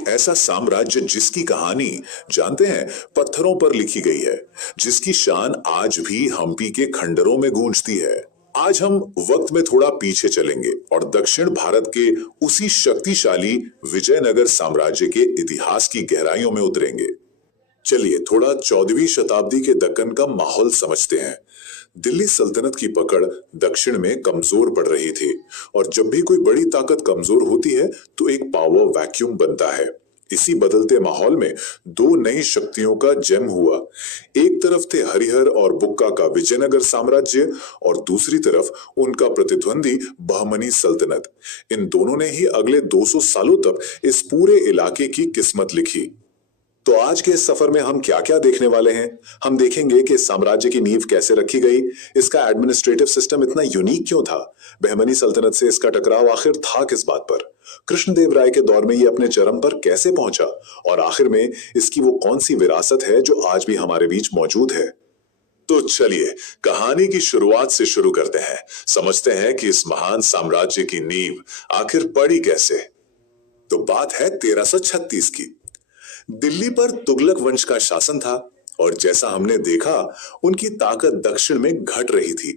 एक ऐसा साम्राज्य जिसकी कहानी जानते हैं पत्थरों पर लिखी गई है, जिसकी शान आज भी हम्पी के खंडरों में गूंजती है। आज हम वक्त में थोड़ा पीछे चलेंगे और दक्षिण भारत के उसी शक्तिशाली विजयनगर साम्राज्य के इतिहास की गहराइयों में उतरेंगे। चलिए थोड़ा 14वीं शताब्दी के दक्कन का माहौल समझते हैं। दिल्ली सल्तनत की पकड़ दक्षिण में कमजोर पड़ रही थी और जब भी कोई बड़ी ताकत कमजोर होती है तो एक पावर वैक्यूम बनता है। इसी बदलते माहौल में दो नई शक्तियों का जन्म हुआ। एक तरफ थे हरिहर और बुक्का का विजयनगर साम्राज्य और दूसरी तरफ उनका प्रतिद्वंदी बहमनी सल्तनत। इन दोनों ने ही अगले 200 सालों तक इस पूरे इलाके की किस्मत लिखी। तो आज के इस सफर में हम क्या क्या देखने वाले हैं? हम देखेंगे कि साम्राज्य की नींव कैसे रखी गई, इसका एडमिनिस्ट्रेटिव सिस्टम इतना यूनिक क्यों था, बहमनी सल्तनत से इसका टकराव आखिर था किस बात पर, कृष्णदेवराय के दौर में ये अपने चरम पर कैसे पहुंचा और आखिर में इसकी वो कौन सी विरासत है जो आज भी हमारे बीच मौजूद है। तो चलिए कहानी की शुरुआत से शुरू करते हैं, समझते हैं कि इस महान साम्राज्य की नींव आखिर पड़ी कैसे। तो बात है 1336 की। दिल्ली पर तुगलक वंश का शासन था और जैसा हमने देखा उनकी ताकत दक्षिण में घट रही थी।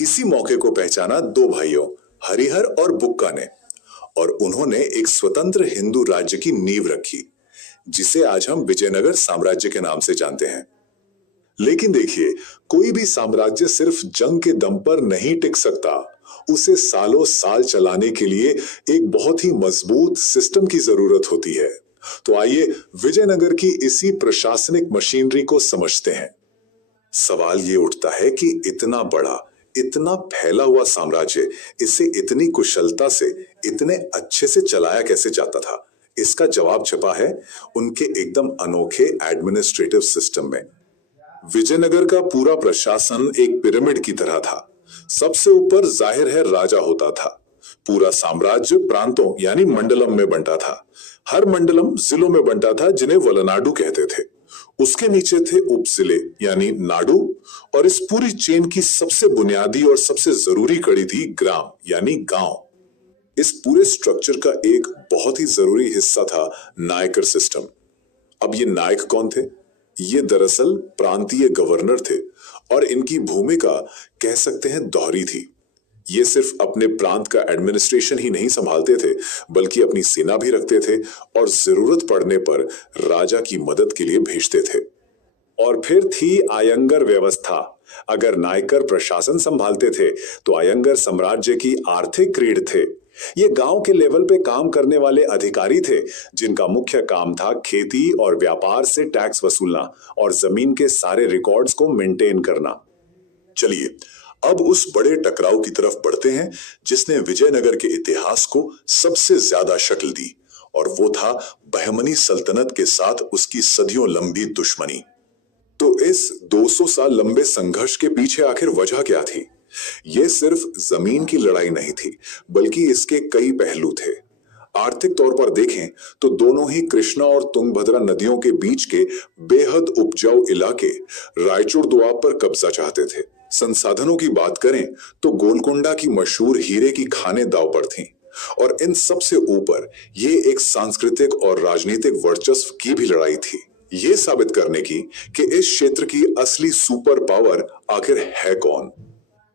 इसी मौके को पहचाना दो भाइयों हरिहर और बुक्का ने और उन्होंने एक स्वतंत्र हिंदू राज्य की नींव रखी, जिसे आज हम विजयनगर साम्राज्य के नाम से जानते हैं। लेकिन देखिए, कोई भी साम्राज्य सिर्फ जंग के दम पर नहीं टिक सकता, उसे सालों साल चलाने के लिए एक बहुत ही मजबूत सिस्टम की जरूरत होती है। तो आइए विजयनगर की इसी प्रशासनिक मशीनरी को समझते हैं। सवाल ये उठता है कि इतना बड़ा, इतना फैला हुआ साम्राज्य, इसे इतनी कुशलता से, इतने अच्छे से चलाया कैसे जाता था? इसका जवाब छुपा है उनके एकदम अनोखे एडमिनिस्ट्रेटिव सिस्टम में। विजयनगर का पूरा प्रशासन एक पिरामिड की तरह था। सबसे ऊपर जाहिर है राजा होता था। पूरा साम्राज्य प्रांतों यानी मंडलम में बंटा था। हर मंडलम जिलों में बंटा था जिन्हें वलनाडु कहते थे। उसके नीचे थे उप जिले यानी नाडु और इस पूरी चेन की सबसे बुनियादी और सबसे जरूरी कड़ी थी ग्राम यानी गांव। इस पूरे स्ट्रक्चर का एक बहुत ही जरूरी हिस्सा था नायकर सिस्टम। अब ये नायक कौन थे? ये दरअसल प्रांतीय गवर्नर थे और इनकी भूमिका कह सकते हैं दोहरी थी। ये सिर्फ अपने प्रांत का एडमिनिस्ट्रेशन ही नहीं संभालते थे, बल्कि अपनी सेना भी रखते थे और जरूरत पड़ने पर राजा की मदद के लिए भेजते थे। और फिर थी आयंगर व्यवस्था। अगर नायकर प्रशासन संभालते थे तो आयंगर साम्राज्य की आर्थिक रीढ़ थे। ये गांव के लेवल पे काम करने वाले अधिकारी थे जिनका मुख्य काम था खेती और व्यापार से टैक्स वसूलना और जमीन के सारे रिकॉर्ड्स को मेंटेन करना। चलिए अब उस बड़े टकराव की तरफ बढ़ते हैं जिसने विजयनगर के इतिहास को सबसे ज्यादा शक्ल दी, और वो था बहमनी सल्तनत के साथ उसकी सदियों लंबी दुश्मनी। तो इस 200 साल लंबे संघर्ष के पीछे आखिर वजह क्या थी? ये सिर्फ जमीन की लड़ाई नहीं थी, बल्कि इसके कई पहलू थे। आर्थिक तौर पर देखें तो दोनों ही कृष्णा और तुंगभद्रा नदियों के बीच के बेहद उपजाऊ इलाके रायचूर दोआब पर कब्जा चाहते थे। संसाधनों की बात करें तो गोलकोंडा की मशहूर हीरे की खानें दांव पर थीं, और इन सबसे ऊपर ये एक सांस्कृतिक और राजनीतिक वर्चस्व की भी लड़ाई थी, ये साबित करने की कि इस क्षेत्र की असली सुपर पावर आखिर है कौन।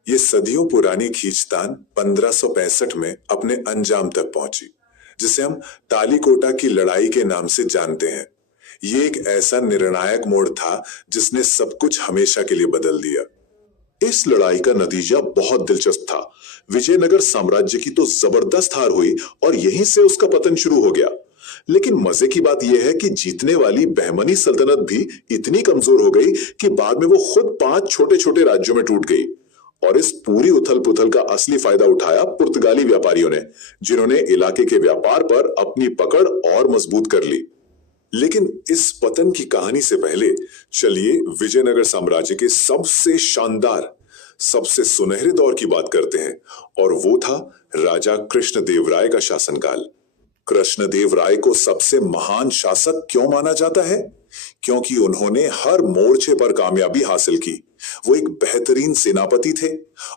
ये सदियों पुरानी खींचतान 1565 में अपने अंजाम तक पहुंची, जिसे हम तालीकोटा की लड़ाई के नाम से जानते हैं। ये एक ऐसा निर्णायक मोड़ था जिसने सब कुछ हमेशा के लिए बदल दिया। इस लड़ाई का नतीजा बहुत दिलचस्प था। विजयनगर साम्राज्य की तो जबरदस्त हार हुई और यहीं से उसका पतन शुरू हो गया। लेकिन मजे की बात यह है कि जीतने वाली बहमनी सल्तनत भी इतनी कमजोर हो गई कि बाद में वो खुद 5 छोटे छोटे राज्यों में टूट गई। और इस पूरी उथल पुथल का असली फायदा उठाया पुर्तगाली व्यापारियों ने, जिन्होंने इलाके के व्यापार पर अपनी पकड़ और मजबूत कर ली। लेकिन इस पतन की कहानी से पहले चलिए विजयनगर साम्राज्य के सबसे शानदार, सबसे सुनहरे दौर की बात करते हैं, और वो था राजा कृष्णदेवराय का शासनकाल। कृष्णदेवराय को सबसे महान शासक क्यों माना जाता है? क्योंकि उन्होंने हर मोर्चे पर कामयाबी हासिल की। वो एक बेहतरीन सेनापति थे।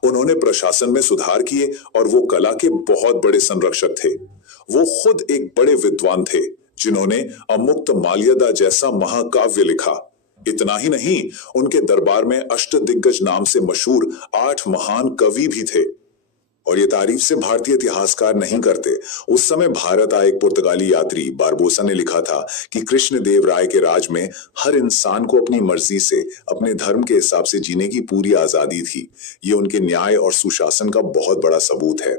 उन्होंने प्रशासन में सुधार किए और वो कला के बहुत बड़े संरक्षक थे। वो खुद एक बड़े विद्वान थे। जिन्होंने अमुक्त माल्यदा जैसा महाकाव्य लिखा। इतना ही नहीं, उनके दरबार में अष्टदिग्गज नाम से मशहूर 8 महान कवि भी थे। और ये तारीफ से भारतीय इतिहासकार नहीं करते। उस समय भारत आए एक पुर्तगाली यात्री बारबोसा ने लिखा था कि कृष्णदेव राय के राज में हर इंसान को अपनी मर्जी से अपने धर्म के हिसाब से जीने की पूरी आजादी थी। ये उनके न्याय और सुशासन का बहुत बड़ा सबूत है।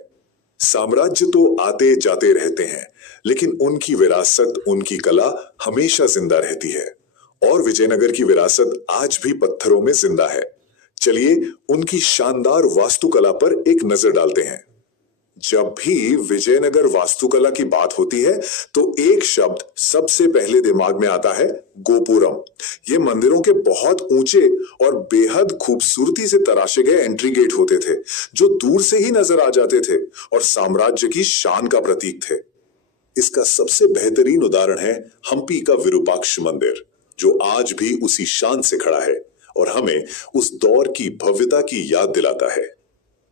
साम्राज्य तो आते जाते रहते हैं, लेकिन उनकी विरासत, उनकी कला हमेशा जिंदा रहती है। और विजयनगर की विरासत आज भी पत्थरों में जिंदा है। चलिए उनकी शानदार वास्तुकला पर एक नजर डालते हैं। जब भी विजयनगर वास्तुकला की बात होती है तो एक शब्द सबसे पहले दिमाग में आता है, गोपुरम। ये मंदिरों के बहुत ऊंचे और बेहद खूबसूरती से तराशे गए एंट्री गेट होते थे, जो दूर से ही नजर आ जाते थे और साम्राज्य की शान का प्रतीक थे। इसका सबसे बेहतरीन उदाहरण है हम्पी का विरूपाक्ष मंदिर, जो आज भी उसी शान से खड़ा है और हमें उस दौर की भव्यता की याद दिलाता है।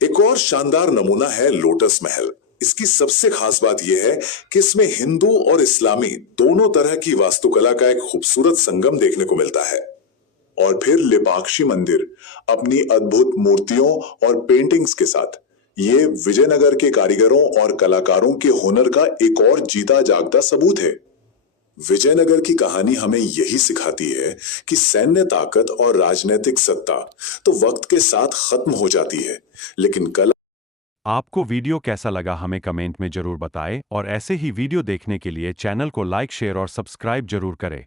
एक और शानदार नमूना है लोटस महल। इसकी सबसे खास बात यह है कि इसमें हिंदू और इस्लामी दोनों तरह की वास्तुकला का एक खूबसूरत संगम देखने को मिलता है। और फिर लेपाक्षी मंदिर अपनी अद्भुत मूर्तियों और पेंटिंग्स के साथ ये विजयनगर के कारीगरों और कलाकारों के हुनर का एक और जीता जागता सबूत है। विजयनगर की कहानी हमें यही सिखाती है कि सैन्य ताकत और राजनीतिक सत्ता तो वक्त के साथ खत्म हो जाती है, लेकिन कला। आपको वीडियो कैसा लगा हमें कमेंट में जरूर बताएं और ऐसे ही वीडियो देखने के लिए चैनल को लाइक, शेयर और सब्सक्राइब जरूर करें।